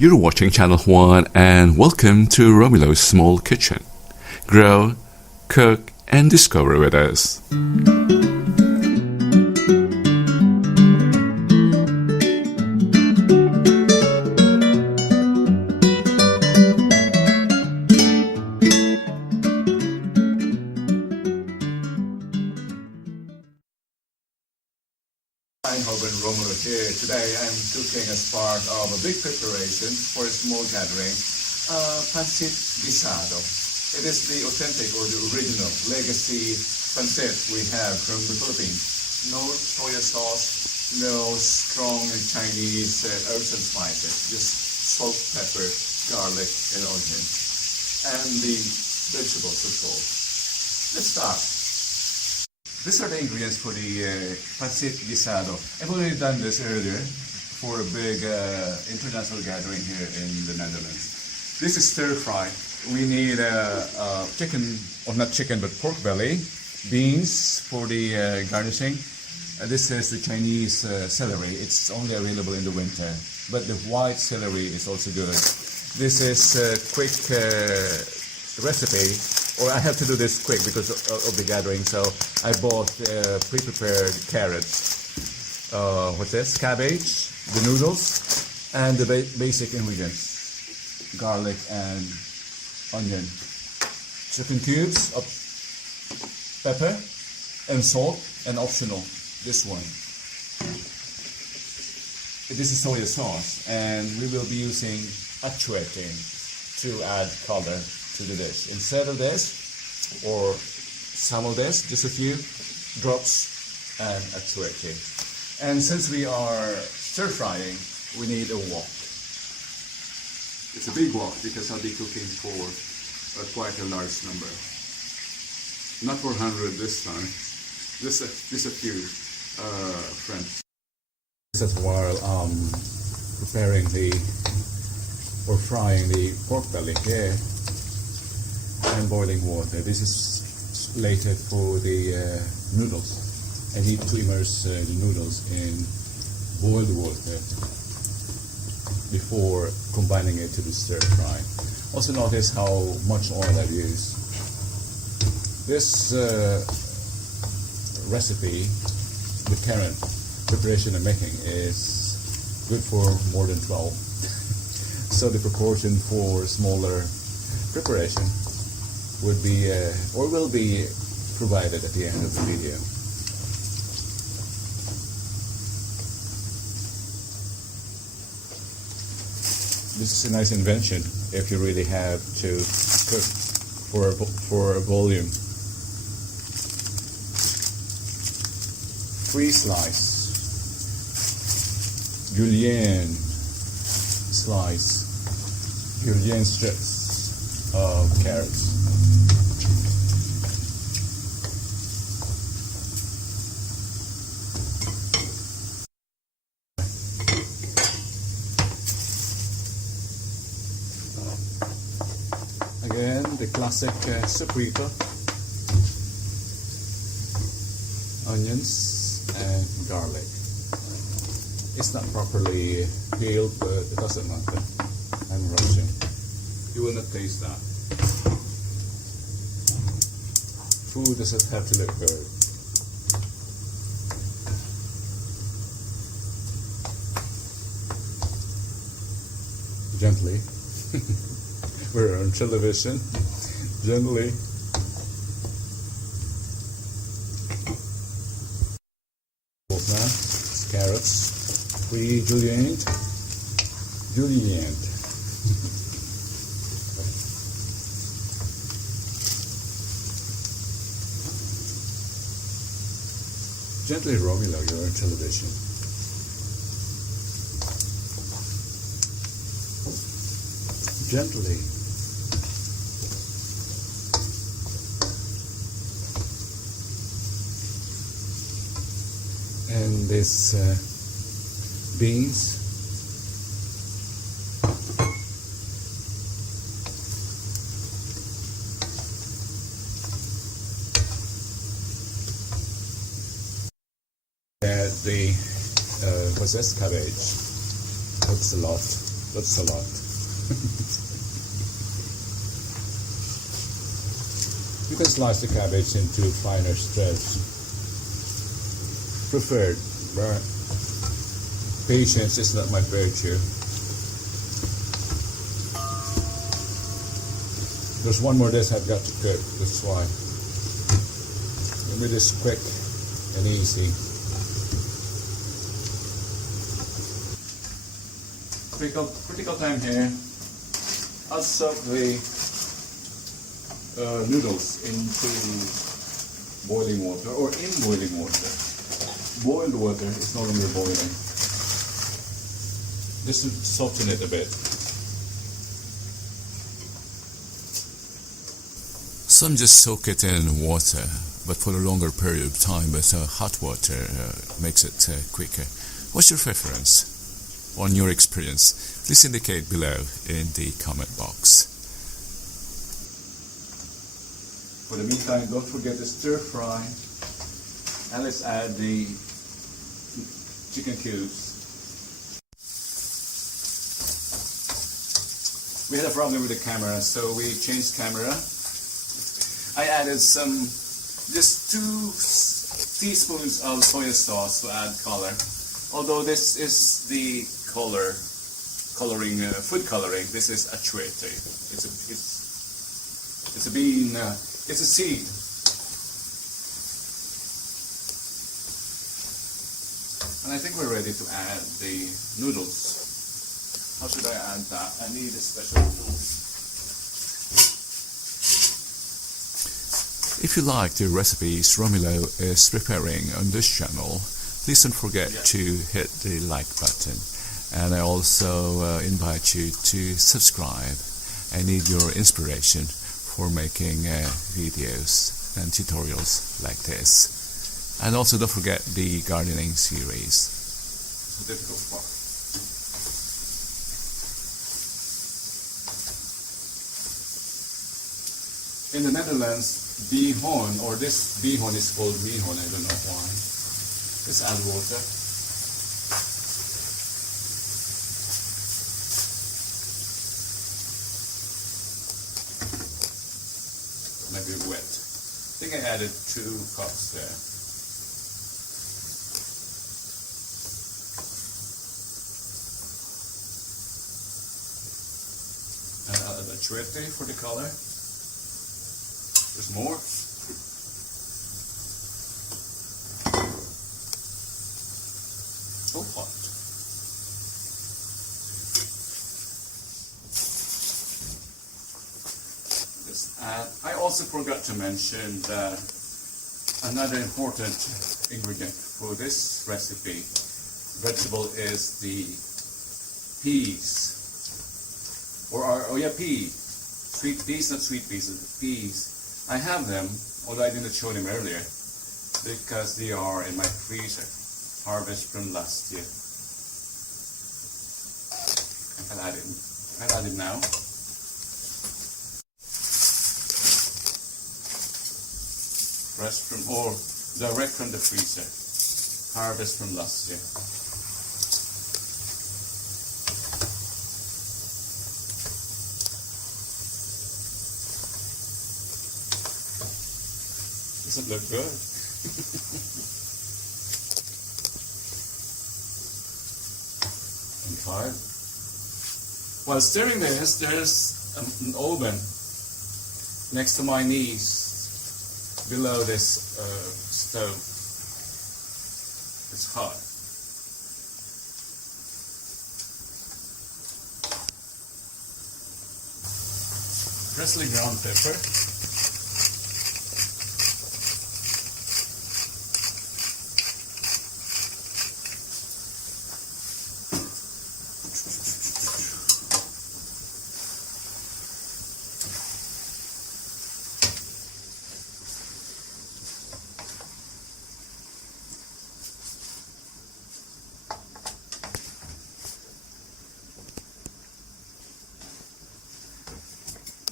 You're watching Channel 1 and welcome to Romulo's Small Kitchen. Grow, cook, and discover with us. Romulo here. Today I'm cooking as part of a big preparation for a small gathering, Pancit Guisado. It is the authentic or the original legacy pancit we have from the Philippines. No soy sauce, no strong Chinese herbs and spices, just salt, pepper, garlic, and onion. And the vegetables of course. Let's start. These are the ingredients for the Pancit Guisado. I've already done this earlier for a big international gathering here in the Netherlands. This is stir fry. We need chicken, or not chicken, but pork belly, beans for the garnishing. This is the Chinese celery. It's only available in the winter, but the white celery is also good. This is a quick recipe. Or I have to do this quick because of the gathering, so I bought pre-prepared carrots, what's this? Cabbage, the noodles, and the basic ingredients: garlic and onion, chicken cubes, pepper, and salt, and optional, this one. This is soy sauce, and we will be using achuete to add color to the dish. Instead of this, or some of this, just a few drops and achuete. And since we are stir frying, we need a wok. It's a big wok because I'll be cooking for quite a large number. Not 400 this time, just a few friends. This is while preparing or frying the pork belly here. And boiling water. This is slated for the noodles. I need to immerse the noodles in boiled water before combining it to the stir fry. Also notice how much oil I've used. This recipe, the current preparation I'm making, is good for more than 12. So the proportion for smaller preparation would be or will be provided at the end of the video. This is a nice invention if you really have to cook for a volume. 3 slice, julienne slice, julienne strips of carrots. Again, the classic sofrito, onions and garlic. It's not properly peeled, but it doesn't matter. I'm rushing. You will not taste that. Food doesn't have to look good. Gently. We're on television. Gently. Carrots. 3 julienne. Gently, Romulo, you're on television. Gently. And this beans. Add the what's this? Cabbage. That's a lot. That's a lot. You can slice the cabbage into finer strips. Preferred, but patience is not my virtue. There's one more dish I've got to cook, that's why. Maybe this quick and easy. Critical time here. I'll soak the noodles into boiling water or in boiling water. Boiled water is no longer boiling. Just to soften it a bit. Some just soak it in water, but for a longer period of time with hot water makes it quicker. What's your preference? On your experience, please indicate below in the comment box. For the meantime, don't forget to stir fry, and let's add the chicken cubes. We had a problem with the camera, so we changed camera. I added just 2 teaspoons of soy sauce to add color. Although this is the food coloring, this is achuete. It's a bean, it's a seed. And I think we're ready to add the noodles. How should I add that? I need a special tool. If you like the recipes Romulo is preparing on this channel, please don't forget to hit the like button. And I also invite you to subscribe. I need your inspiration for making videos and tutorials like this. And also don't forget the gardening series. It's a difficult part. In the Netherlands, bihon, or this bihon is called bihon, I don't know why. Let's add water. Maybe wet. I think I added 2 cups there. And I'll add achuete for the color. There's more. So hot. I also forgot to mention that another important ingredient for this recipe, vegetable, is the peas. Peas. Sweet peas, not sweet peas, peas. I have them, although I didn't show them earlier, because they are in my freezer. Harvest from last year. I'll add it now. Fresh from, or direct from the freezer. Harvest from last year. Doesn't look good. And 5. While stirring this, there's an oven next to my knees. Below this stove. It's hot. Freshly ground pepper.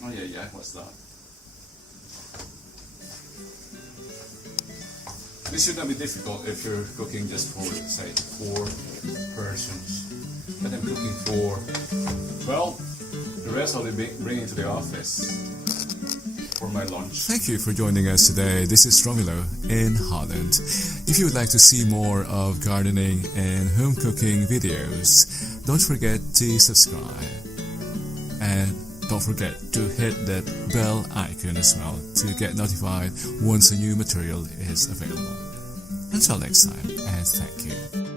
Oh yeah, what's that? This should not be difficult if you're cooking just for, say, 4 persons. But I'm cooking for Well, the rest I'll be bringing to the office for my lunch. Thank you for joining us today. This is Romilo in Holland. If you would like to see more of gardening and home cooking videos, don't forget to subscribe. And don't forget to hit that bell icon as well to get notified once a new material is available. Until next time, and thank you.